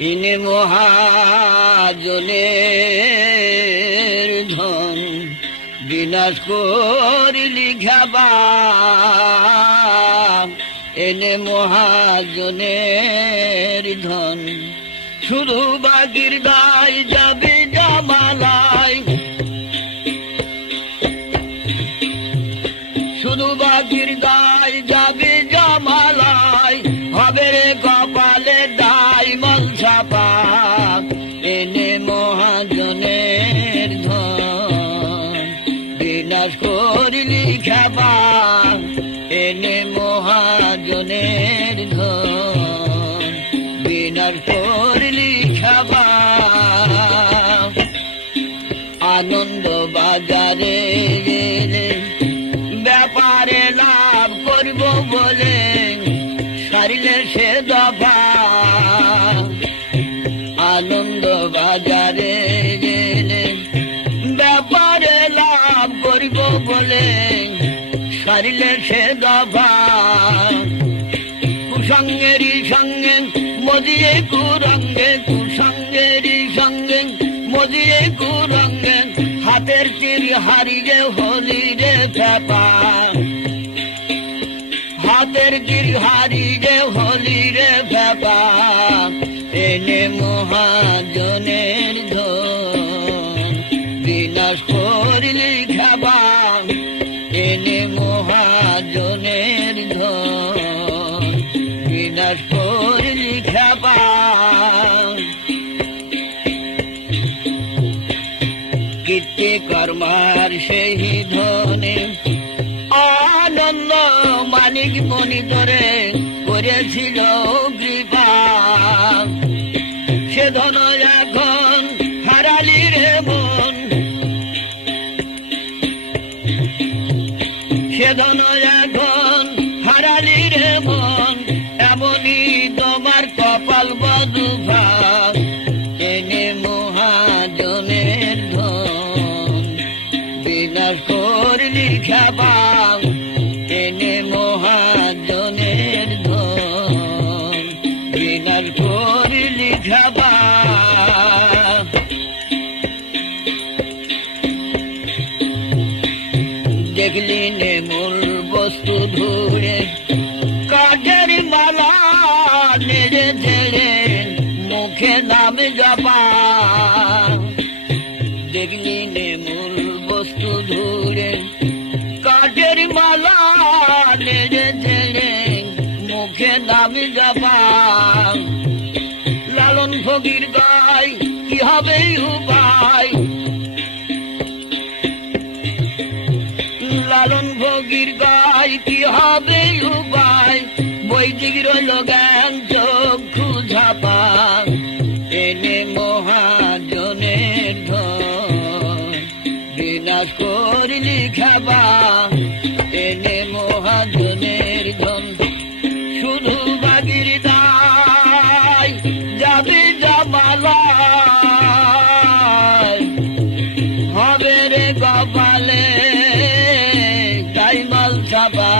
ইনি মহাজনের ধন বিনাশ করিলি খাবা এনে মহাজনের ধন শুধু বাকির দায় যাবে জামালায় শুধু বাকির দায় যাবে জামালায় হবে রে কপালে দায় মল ছাপা এনে মহাজনের ধন বিনাশ করিলি খাবা এনে মহাজনের ধন বিনাশ করিলি খাবা আনন্দ বাজারে গেলে ব্যাপারে লাভ করব বলে সারিলে সে দফা আনন্দ বাজারে গেলে ব্যাপারে লাভ করব বলে সারিলে সে দফা কুসঙ্গেরই সঙ্গে মজিয়ে কুরঙ্গে কুসঙ্গেরই সঙ্গে মজিয়ে কুরঙ্গে হাতের তীর হারিয়ে হলি রে চাপা হাতের তীর হারিয়ে হলি রে চাপা এনে মহাজনের ধন বিনাশ করিলি খাবা এনে মহাজনের ধন বিনাশ করিলি খাবা কীর্তি কর্মার সেই ধনে আনন্দ মানিক মনি ধরে করেছিল কৃপা সে ধন এখন হারালি রে মন সে ধন এখন হারালি রে মন এমনই তোমার কপাল বধুভা এনে মহাজনের ধন বিনাশ করলি খাবা এনে মহাজনের ধন বিনাশ করলি খাবা দেখলি নে মূল বস্তু ধরে কাঠের মালা নেড়ে ঝেড়ে মুখে নাম জপা দেখলি নে মূল বস্তু ধরে কাঠের মালা নেড়ে ঝেড়ে মুখে নাম জপা লালন ফকির গায় কি হবে উপায় লালন ফকির গায় কি হবে উপায় বৈদিক রইল জ্ঞান চক্ষু ঝাপা এনে মহাজনের ধন বিনাশ করিলি খাবা এনে মহাজনের ধন শুধু বাগির দায় যাবে জামালায় হবে রে কপালে দাই মাল ছাপা